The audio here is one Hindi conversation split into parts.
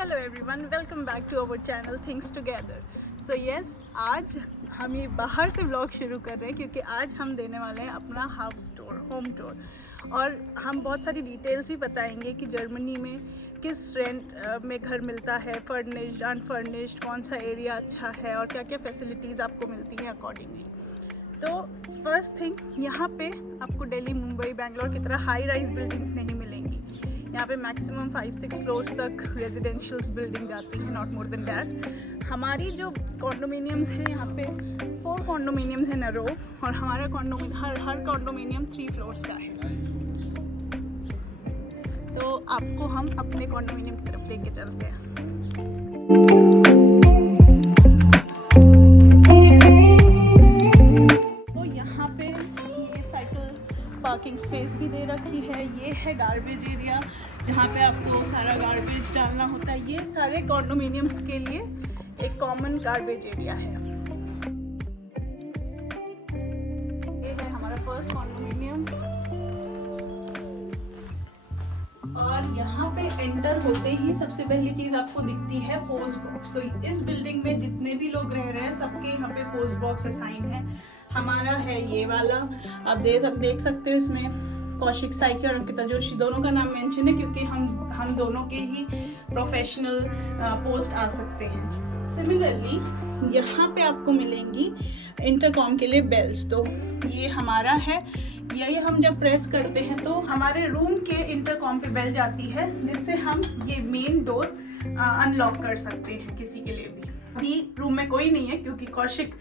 Hello everyone, welcome back to our channel things together. So yes, आज हम ये बाहर से व्लॉग शुरू कर रहे हैं क्योंकि आज हम देने वाले हैं अपना हाउस टूर, होम टूर। और हम बहुत सारी डिटेल्स भी बताएंगे कि जर्मनी में किस रेंट में घर मिलता है, फर्निश्ड, अनफर्निश्ड, कौन सा एरिया अच्छा है और क्या क्या फैसिलिटीज़ आपको मिलती हैं अकॉर्डिंगली। तो फर्स्ट थिंग, यहाँ पे आपको दिल्ली, मुंबई, बेंगलोर की तरह हाई राइज बिल्डिंग्स नहीं मिलेंगी। यहाँ पे मैक्सिमम 5-6 फ्लोर्स तक रेजिडेंशियल्स बिल्डिंग जाती हैं, नॉट मोर देन दैट। हमारी जो कॉन्डोमिनियम्स हैं, यहाँ पे 4 कॉन्डोमिनियम्स हैं इन अ रो, और हमारा हर कॉन्डोमिनियम 3 फ्लोर्स का है। तो आपको हम अपने कॉन्डोमिनियम की तरफ लेके चलते हैं। पार्किंग स्पेस भी दे रखी है। ये है गार्बेज एरिया जहाँ पे आपको सारा गार्बेज डालना होता है। ये सारे कॉन्डोमिनियम्स के लिए एक कॉमन गार्बेज एरिया है। ये है हमारा फर्स्ट कॉन्डोमिनियम, और यहाँ पे एंटर होते ही सबसे पहली चीज आपको दिखती है पोस्ट बॉक्स। तो इस बिल्डिंग में जितने भी लोग रह रहे हैं सबके यहाँ पे पोस्ट बॉक्स असाइन है। हमारा है ये वाला, आप देख सकते हो। इसमें कौशिक साइकी और अंकिता जोशी दोनों का नाम मेंशन है क्योंकि हम दोनों के ही प्रोफेशनल पोस्ट आ सकते हैं। सिमिलरली यहाँ पे आपको मिलेंगी इंटरकॉम के लिए बेल्स। तो ये हमारा है, यही हम जब प्रेस करते हैं तो हमारे रूम के इंटरकॉम पे बेल जाती है, जिससे हम ये मेन डोर अनलॉक कर सकते हैं किसी के लिए भी। अभी रूम में कोई नहीं है क्योंकि कौशिक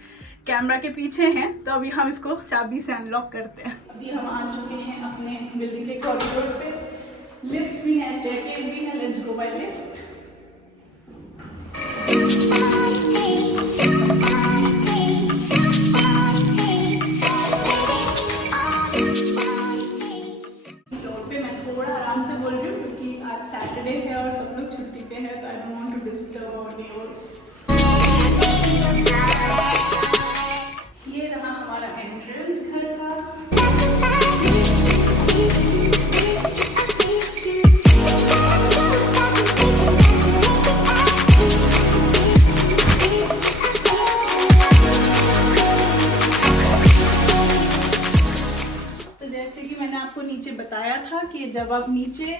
कैमरा के पीछे हैं, तो अभी हम इसको चाबी से अनलॉक करते हैं। अभी हम आ चुके हैं अपने बिल्डिंग के कॉरिडोर पे। लिफ्ट भी है, स्टेयरकेस भी है। Let's go by lift. Floor पे मैं थोड़ा आराम से बोल रही हूँ क्योंकि आज सैटरडे है और सब लोग छुट्टी पे है, तो I don't want to disturb our neighbours. ये रहा हमारा एंट्रेंस घर का। तो जैसे कि मैंने आपको नीचे बताया था कि जब आप नीचे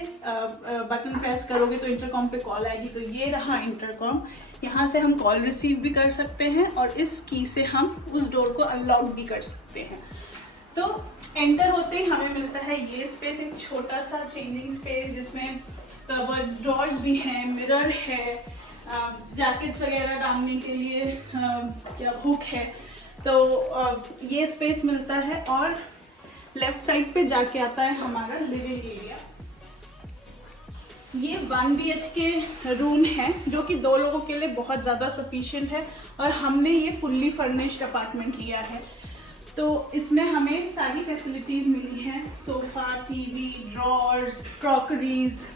बटन प्रेस करोगे तो इंटरकॉम पे कॉल आएगी। तो ये रहा इंटरकॉम। यहाँ से हम कॉल रिसीव भी कर सकते हैं और इस की से हम उस डोर को अनलॉक भी कर सकते हैं। तो एंटर होते ही हमें मिलता है ये स्पेस, एक छोटा सा चेंजिंग स्पेस जिसमें कबर्ड, ड्रॉर्स भी हैं, मिरर है, जैकेट्स वगैरह डालने के लिए क्या हुक है। तो ये स्पेस मिलता है, और लेफ्ट साइड पे जाके आता है हमारा लिविंग एरिया। ये 1 BHK रूम है जो कि 2 लोगों के लिए बहुत ज़्यादा सफिशिएंट है, और हमने ये फुल्ली फर्निश्ड अपार्टमेंट लिया है। तो इसमें हमें सारी फैसिलिटीज़ मिली हैं, sofa, TV, drawers, crockeries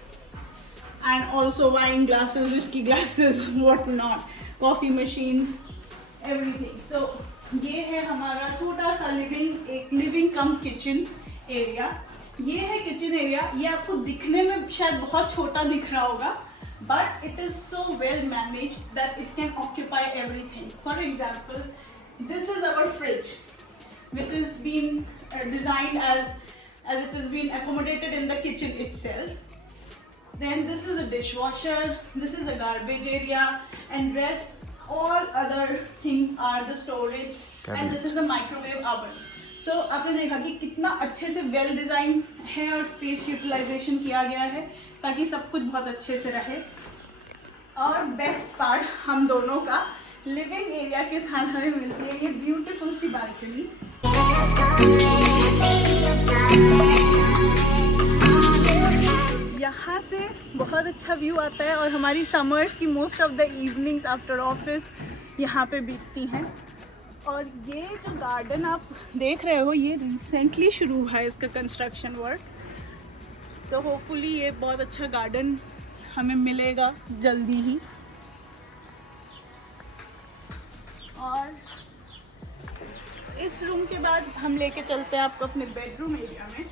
and also wine glasses, whisky glasses, what not, coffee machines, everything. So ये है हमारा छोटा सा लिविंग कम किचन एरिया। ये है किचन एरिया। ये आपको दिखने में शायद बहुत छोटा दिख रहा होगा, but it is so well managed that it can occupy everything. For example, this is our fridge which is been designed as it is been accommodated in the kitchen itself. Then this is a dishwasher, this is a garbage area, and rest all other things are the storage, and this is the microwave oven. So आपने देखा कि कितना अच्छे से वेल डिजाइन है और स्पेस यूटिलाइजेशन किया गया है ताकि सब कुछ बहुत अच्छे से रहे। और बेस्ट पार्ट हम दोनों का लिविंग एरिया के साथ हमें मिलती है ये ब्यूटीफुल सी बालकनी। यहाँ से बहुत अच्छा व्यू आता है, और हमारी समर्स की most of the evenings after office यहाँ पे बीतती हैं। और ये जो गार्डन आप देख रहे हो, ये रिसेंटली शुरू हुआ है इसका कंस्ट्रक्शन वर्क। तो होपफुली ये बहुत अच्छा गार्डन हमें मिलेगा जल्दी ही। और इस रूम के बाद हम लेके चलते हैं आपको अपने बेडरूम एरिया में।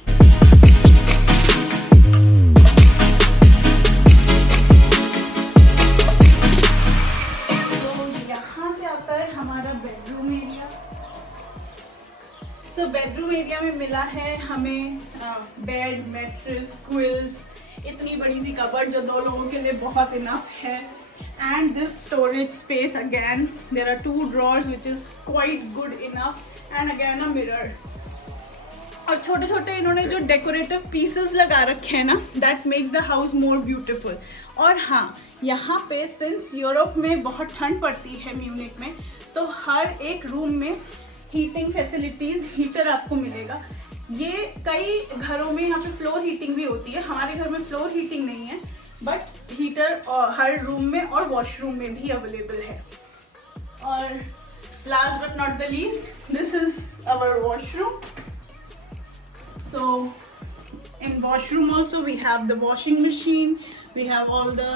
में मिला है हमें बेड, मैट्रेस, क्विल्स, इतनी बड़ी सी कबर्ड जो 2 लोगों के लिए बहुत इनफ है। And this storage space again, there are 2 drawers which is quite good enough, and again a mirror. और छोटे छोटे इन्होंने जो डेकोरेटिव पीसेस लगा रखे हैं ना, that makes the house more beautiful. और हाँ, यहाँ पे सिंस यूरोप में बहुत ठंड पड़ती है म्यूनिक में, तो हर एक रूम में हीटिंग फैसिलिटीज़, हीटर आपको मिलेगा। ये कई घरों में यहाँ पे फ्लोर हीटिंग भी होती है, हमारे घर में फ्लोर हीटिंग नहीं है, बट हीटर हर रूम में और वॉशरूम में भी अवेलेबल है। और last but not the least, this is our washroom. So in washroom also we have the washing machine, we have all the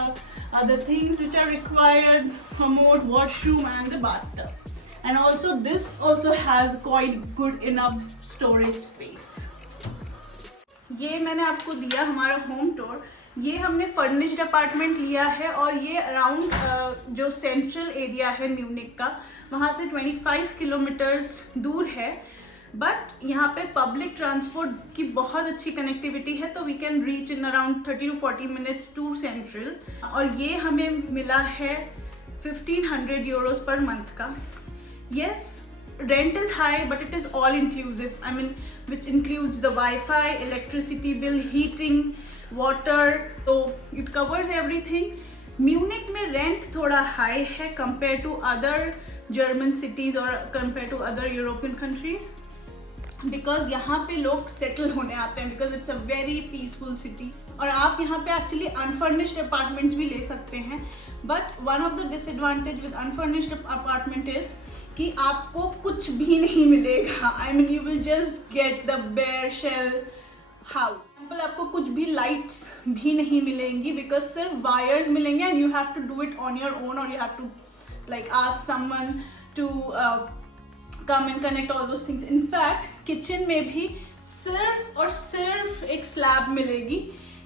other things which are required, commode, washroom and the bathtub. And also this also has quite good enough storage space. ये मैंने आपको दिया हमारा होम टूर। ये हमने फर्निश्ड अपार्टमेंट लिया है और ये अराउंड जो सेंट्रल एरिया है म्यूनिक का, वहाँ से 25 किलोमीटर्स दूर है। बट यहाँ पे पब्लिक ट्रांसपोर्ट की बहुत अच्छी कनेक्टिविटी है, तो we can reach in around 30 to 40 minutes to central. और ये हमें मिला है 1500 यूरोस पर मंथ का। Yes, rent is high, but it is all inclusive. I mean, which includes the Wi-Fi, electricity bill, heating, water. So it covers everything. Munich में रेंट थोड़ा हाई है compare to other German cities और compare to other European countries, because यहाँ पे लोग सेटल होने आते हैं, because it's a very peaceful city. और आप यहाँ पे एक्चुअली अनफर्निश्ड अपार्टमेंट्स भी ले सकते हैं, but one of the disadvantage with unfurnished apartment is कि आपको कुछ भी नहीं मिलेगा। I mean you will just get the bare shell house. Example, आपको कुछ भी लाइट्स भी नहीं मिलेंगी, बिकॉज सिर्फ वायर्स मिलेंगे and you have to do it on your own, और you have to like ask someone to come and connect all those things. In fact kitchen में भी सिर्फ और सिर्फ एक स्लैब मिलेगी,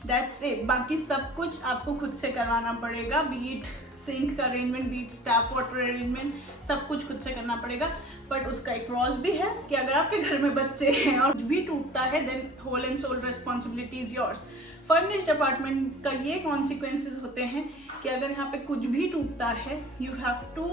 दैट्स इट। बाकी सब कुछ आपको खुद से करवाना पड़ेगा, बीट सिंक का arrangement, be it tap water arrangement, सब कुछ खुद से करना पड़ेगा। बट उसका एक प्रॉस भी है कि अगर आपके घर में बच्चे हैं और कुछ भी टूटता है, then whole and sole responsibility is yours. Furnished apartment का ये कॉन्सिक्वेंसेस होते हैं कि अगर यहाँ पे कुछ भी टूटता है, यू हैव टू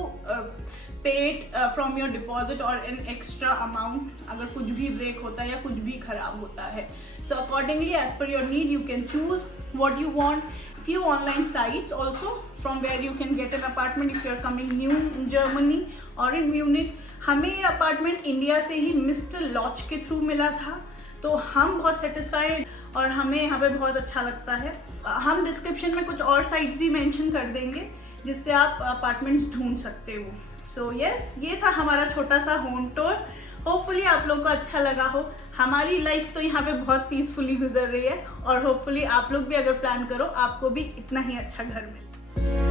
पे इट फ्रॉम योर डिपॉजिट और एन एक्स्ट्रा अमाउंट, अगर कुछ भी ब्रेक होता है या कुछ भी खराब होता है। So accordingly, as per your need, you can choose what you want. Few online sites also from where you can get an apartment if you are coming new in Germany or in Munich. हमें ये अपार्टमेंट इंडिया से ही मिस्टर लॉच के थ्रू मिला था, तो हम बहुत सेटिस्फाइड और हमें यहाँ पे बहुत अच्छा लगता है। हम डिस्क्रिप्शन में कुछ और साइट्स भी मेंशन कर देंगे जिससे आप अपार्टमेंट्स ढूंढ सकते हो। सो यस, ये था हमारा छोटा सा होम टूर। होपफुली आप लोगों को अच्छा लगा हो। हमारी लाइफ तो यहाँ पे बहुत पीसफुली गुजर रही है, और होपफुली आप लोग भी अगर प्लान करो, आपको भी इतना ही अच्छा घर मिले।